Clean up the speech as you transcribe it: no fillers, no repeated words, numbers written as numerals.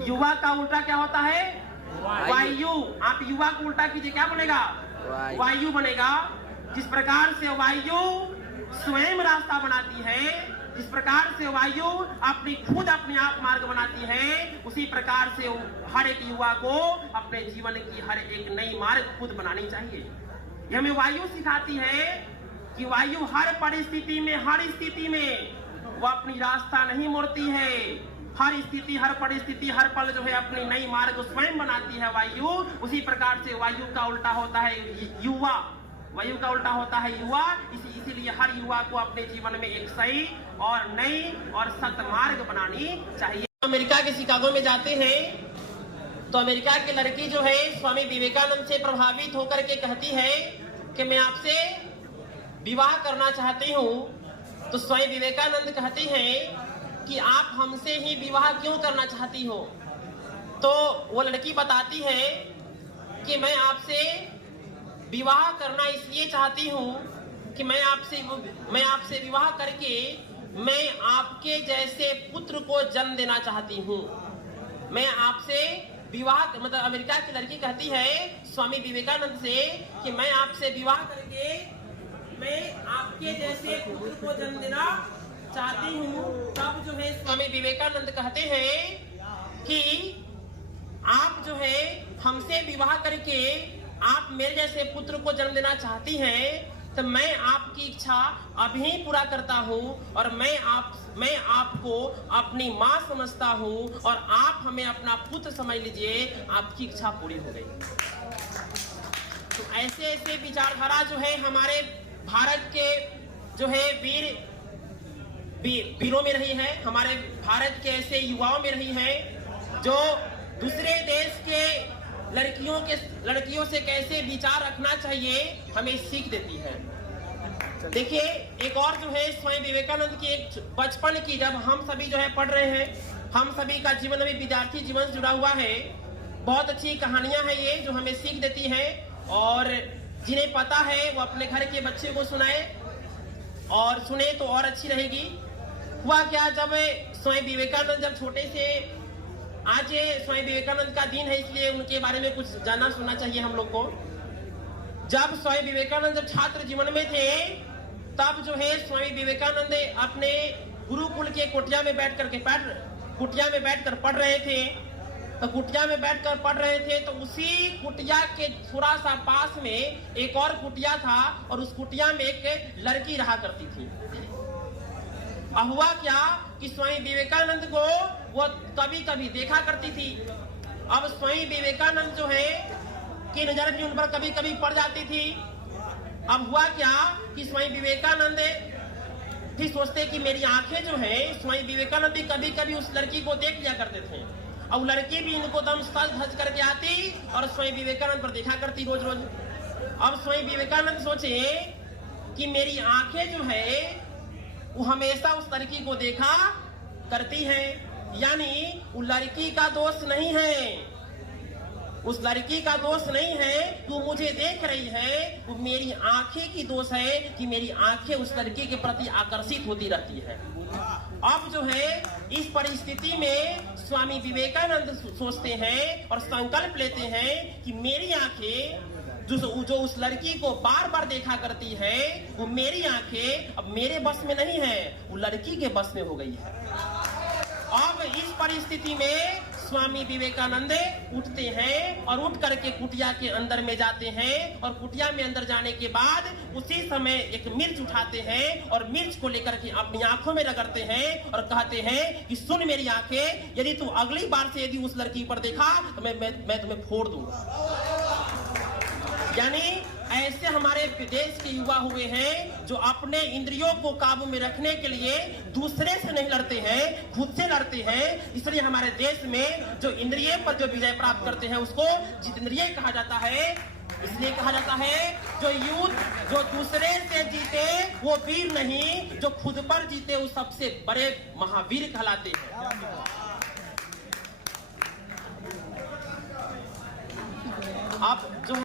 युवा का उल्टा क्या होता है? वायु। आप युवा को उल्टा कीजिए, क्या बनेगा? वायु बनेगा। जिस प्रकार से वायु स्वयं रास्ता बनाती है, जिस प्रकार से वायु खुद अपने आप मार्ग बनाती है, उसी प्रकार से हर एक युवा को अपने जीवन की हर एक नई मार्ग खुद बनानी चाहिए। ये हमें वायु सिखाती है कि वायु हर परिस्थिति में, हर स्थिति में वो अपनी रास्ता नहीं मोड़ती है। हर स्थिति, हर परिस्थिति, हर पल जो है अपनी नई मार्ग स्वयं बनाती है वायु। उसी प्रकार से वायु का उल्टा होता है युवा। वायु का उल्टा होता है युवा। इसीलिए हर युवा को अपने जीवन में एक सही और नई और सतमार्ग बनानी चाहिए। अमेरिका के शिकागो में जाते हैं तो अमेरिका की लड़की जो है स्वामी विवेकानंद से प्रभावित होकर के कहती है कि मैं आपसे विवाह करना चाहती हूँ। तो स्वामी विवेकानंद कहते हैं कि आप हमसे ही विवाह क्यों करना चाहती हो? तो वो लड़की बताती है कि मैं आपसे विवाह करना इसलिए चाहती हूँ कि मैं आपसे विवाह करके मैं आपके जैसे पुत्र को जन्म देना चाहती हूँ। मैं आपसे विवाह, मतलब अमेरिका की लड़की कहती है स्वामी विवेकानंद से कि मैं आपसे विवाह करके मैं आपके जैसे पुत्र को जन्म देना चाहती हूँ। तब जो है स्वामी विवेकानंद कहते हैं कि आप जो है हमसे विवाह करके आप मेरे जैसे पुत्र को जन्म देना चाहती हैं, तो मैं आपकी इच्छा अभी पूरा करता हूँ और मैं आपको अपनी माँ समझता हूँ और आप हमें अपना पुत्र समझ लीजिए। आपकी इच्छा पूरी हो गई। तो ऐसे विचारधारा जो है हमारे भारत के जो है वीरों में रही है, हमारे भारत के ऐसे युवाओं में रही है जो दूसरे देश के लड़कियों से कैसे विचार रखना चाहिए हमें सीख देती है। देखिए, एक और जो है स्वामी विवेकानंद की एक बचपन की, जब हम सभी जो है पढ़ रहे हैं, हम सभी का जीवन में विद्यार्थी जीवन से जुड़ा हुआ है। बहुत अच्छी कहानियां हैं ये जो हमें सीख देती है, और जिन्हें पता है वो अपने घर के बच्चे को सुनाए और सुने तो और अच्छी रहेगी। हुआ क्या, जब स्वामी विवेकानंद जब छोटे से, आज स्वामी विवेकानंद का दिन है इसलिए उनके बारे में कुछ जानना सुनना चाहिए हम लोग को। जब स्वामी विवेकानंद जब छात्र जीवन में थे, तब जो है स्वामी विवेकानंद अपने गुरुकुल के कुटिया में बैठ कर पढ़ रहे थे। तो कुटिया में बैठकर पढ़ रहे थे तो उसी कुटिया के थोड़ा सा पास में एक और कुटिया था और उस कुटिया में एक लड़की रहा करती थी। अब हुआ क्या कि स्वामी विवेकानंद को वो कभी कभी देखा करती थी। अब स्वामी विवेकानंद जो है की नजर भी उन पर कभी कभी पड़ जाती थी। अब हुआ क्या कि स्वामी विवेकानंद भी सोचते कि मेरी आंखें जो है, स्वामी विवेकानंद भी कभी कभी उस लड़की को देख लिया करते थे। और लड़की भी इनको दम सज धज करके आती और स्वामी विवेकानंद पर देखा करती रोज रोज। अब स्वामी विवेकानंद सोचे कि मेरी आंखें जो है वो हमेशा उस लड़की को देखा करती है, यानी वो लड़की का दोष नहीं है, उस लड़की का दोष नहीं है, तू मुझे देख रही है, वो मेरी आंखें की दोष है कि मेरी आंखें उस लड़की के प्रति आकर्षित होती रहती है। अब जो है इस परिस्थिति में स्वामी विवेकानंद सोचते हैं और संकल्प लेते हैं कि मेरी आंखें जो उस लड़की को बार बार देखा करती है, वो मेरी आंखें अब मेरे बस में नहीं है, वो लड़की के बस में हो गई है। अब इस परिस्थिति में स्वामी विवेकानंद उठते हैं और उठ करके कुटिया के अंदर में जाते हैं और कुटिया में अंदर जाने के बाद उसी समय एक मिर्च उठाते हैं और मिर्च को लेकर के अपनी आंखों में रगड़ते हैं और कहते हैं कि सुन मेरी आंखें, यदि तू अगली बार से यदि उस लड़की पर देखा तो मैं तुम्हें फोड़ दूंगा। यानी ऐसे हमारे देश के युवा हुए हैं जो अपने इंद्रियों को काबू में रखने के लिए दूसरे से नहीं लड़ते हैं, खुद से लड़ते हैं। इसलिए हमारे देश में जो इंद्रिय पर जो विजय प्राप्त करते हैं उसको जितेंद्रिय कहा जाता है। इसलिए कहा जाता है जो युद्ध जो दूसरे से जीते वो वीर नहीं, जो खुद पर जीते वो सबसे बड़े महावीर कहलाते हैं। आप जो